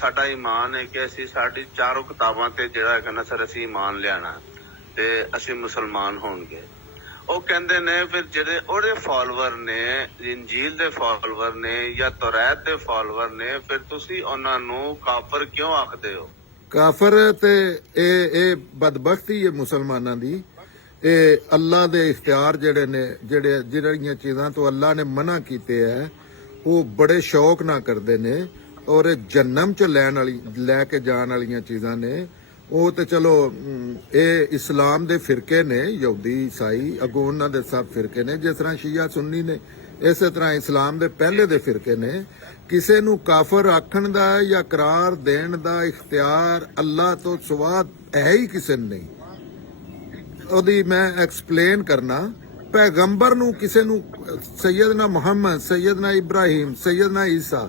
ਸਾਡਾ ਈਮਾਨ ਹੈ ਕਿ ਅਸੀਂ ਸਾਡੀ ਚਾਰੋਂ ਕਿਤਾਬਾਂ ਤੇ ਜਿਹੜਾ ਹੈਗਾ ਨਾ ਸਰ ਅਸੀਂ ਈਮਾਨ ਲਿਆਣਾ ਤੇ ਅਸੀਂ ਮੁਸਲਮਾਨ ਹੋਣਗੇ। ਉਹ ਕਹਿੰਦੇ ਨੇ ਫਿਰ ਜਿਹੜੇ ਉਹਦੇ ਫਾਲੋਅਰ ਨੇ, ਇੰਜੀਲ ਦੇ ਫਾਲੋਅਰ ਨੇ ਜਾਂ ਤੌਰਾਤ ਦੇ ਫਾਲੋਅਰ ਨੇ, ਫਿਰ ਤੁਸੀਂ ਉਹਨਾਂ ਨੂੰ ਕਾਫਰ ਕਿਉਂ ਆਖਦੇ ਹੋ? ਕਾਫਰ ਤੇ ਇਹ ਬਦਬਖਤੀ ਹੈ ਮੁਸਲਮਾਨਾਂ ਦੀ। ਇਹ ਅੱਲਾ ਦੇ ਇਖਤਿਆਰ ਜਿਹੜੇ ਨੇ, ਜਿਹੜੀਆਂ ਚੀਜ਼ਾਂ ਤੋਂ ਅੱਲਾ ਨੇ ਮਨਾ ਕੀਤੇ ਹੈ ਉਹ ਬੜੇ ਸ਼ੌਕ ਨਾਲ ਕਰਦੇ ਨੇ, ਔਰ ਜਨਮ ਚ ਲੈ ਕੇ ਜਾਣ ਵਾਲੀਆਂ ਚੀਜ਼ਾਂ ਨੇ। ਉਹ ਤੇ ਚਲੋ ਇਹ ਇਸਲਾਮ ਦੇ ਫਿਰਕੇ ਨੇ, ਯਹੂਦੀ ਈਸਾਈ ਅੱਗੋਂ ਉਹਨਾਂ ਦੇ ਸਭ ਫਿਰਕੇ ਨੇ, ਜਿਸ ਤਰ੍ਹਾਂ ਸ਼ੀਆ ਸੁੰਨੀ ਨੇ ਇਸੇ ਤਰ੍ਹਾਂ ਇਸਲਾਮ ਦੇ ਪਹਿਲੇ ਦੇ ਫਿਰਕੇ ਨੇ। ਕਿਸੇ ਨੂੰ ਕਾਫਰ ਆਖਣ ਦਾ ਜਾਂ ਕਰਾਰ ਦੇਣ ਦਾ ਇਖਤਿਆਰ ਅੱਲਾ ਤੋਂ ਸਿਵਾ ਹੈ ਹੀ ਕਿਸੇ ਨੂੰ ਨਹੀਂ। ਉਹਦੀ ਮੈਂ ਐਕਸਪਲੇਨ ਕਰਨਾ। ਪੈਗੰਬਰ ਨੂੰ ਕਿਸੇ ਨੂੰ ਸੈਯਦਨਾ ਮੁਹੰਮਦ, ਸੈਯਦਨਾ ਇਬਰਾਹੀਮ, ਸੈਯਦਨਾ ਈਸਾ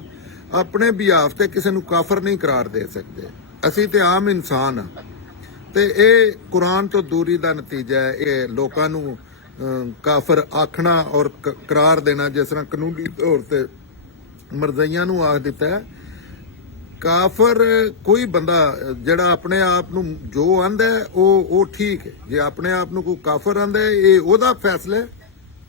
ਆਪਣੇ ਬਿਹਾਫ ਤੇ ਕਿਸੇ ਨੂੰ ਕਾਫਰ ਨਹੀਂ ਕਰਾਰ ਦੇ ਸਕਦੇ। ਅਸੀਂ ਤੇ ਆਮ ਇਨਸਾਨ ਆ ਤੇ ਇਹ ਕੁਰਾਨ ਤੋਂ ਦੂਰੀ ਦਾ ਨਤੀਜਾ ਹੈ। ਇਹ ਲੋਕਾਂ ਨੂੰ ਕਾਫਰ ਆਖਣਾ ਔਰ ਕਰਾਰ ਦੇਣਾ, ਜਿਸ ਤਰ੍ਹਾਂ ਕਾਨੂੰਨੀ ਤੌਰ ਤੇ ਮਰਜ਼ਈਆਂ ਨੂੰ ਆਖ ਦਿੱਤਾ ਹੈ। ਕਾਫਰ ਕੋਈ ਬੰਦਾ ਜਿਹੜਾ ਆਪਣੇ ਆਪ ਨੂੰ ਜੋ ਆਂਦਾ ਉਹ ਠੀਕ ਹੈ। ਜੇ ਆਪਣੇ ਆਪ ਨੂੰ ਕੋਈ ਕਾਫਰ ਆਂਦਾ ਇਹ ਉਹਦਾ ਫੈਸਲਾ,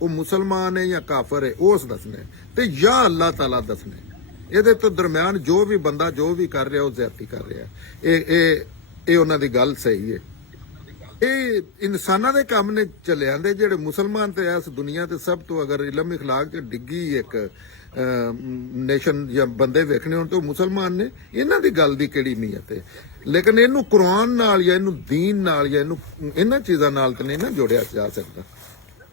ਉਹ ਮੁਸਲਮਾਨ ਹੈ ਜਾਂ ਕਾਫਰ ਹੈ ਉਸ ਦੱਸਣਾ ਤੇ ਜਾਂ ਅੱਲਾਹ ਤਾਲਾ ਦੱਸਣਾ। ਇਹਦੇ ਤੋਂ ਦਰਮਿਆਨ ਜੋ ਵੀ ਬੰਦਾ ਜੋ ਵੀ ਕਰ ਰਿਹਾ ਉਹ ਜ਼ਿਆਦਤੀ ਕਰ ਰਿਹਾ। ਇਹ ਉਹਨਾਂ ਦੀ ਗੱਲ ਸਹੀ ਹੈ। ਇਹ ਇਨਸਾਨਾਂ ਦੇ ਕੰਮ ਨੇ ਚੱਲੇ ਆਂਦੇ। ਜਿਹੜੇ ਮੁਸਲਮਾਨ ਤੇ ਇਸ ਦੁਨੀਆ ਤੇ ਸਭ ਤੋਂ ਅਗਰ ਇਲਮ ਇਖਲਾਕ ਚ ਡਿੱਗੀ ਇੱਕ ਨੇਸ਼ਨ ਜਾਂ ਬੰਦੇ ਵੇਖਣੇ ਹੋਣ ਤਾਂ ਮੁਸਲਮਾਨ ਨੇ। ਇਹਨਾਂ ਦੀ ਗੱਲ ਦੀ ਕਿਹੜੀ ਨੀਅਤ ਹੈ? ਲੇਕਿਨ ਇਹਨੂੰ ਕੁਰਾਨ ਨਾਲ ਜਾਂ ਇਹਨੂੰ ਦੀਨ ਨਾਲ ਜਾਂ ਇਹਨੂੰ ਇਹਨਾਂ ਚੀਜ਼ਾਂ ਨਾਲ ਤਾਂ ਨਹੀਂ ਨਾ ਜੋੜਿਆ ਜਾ ਸਕਦਾ।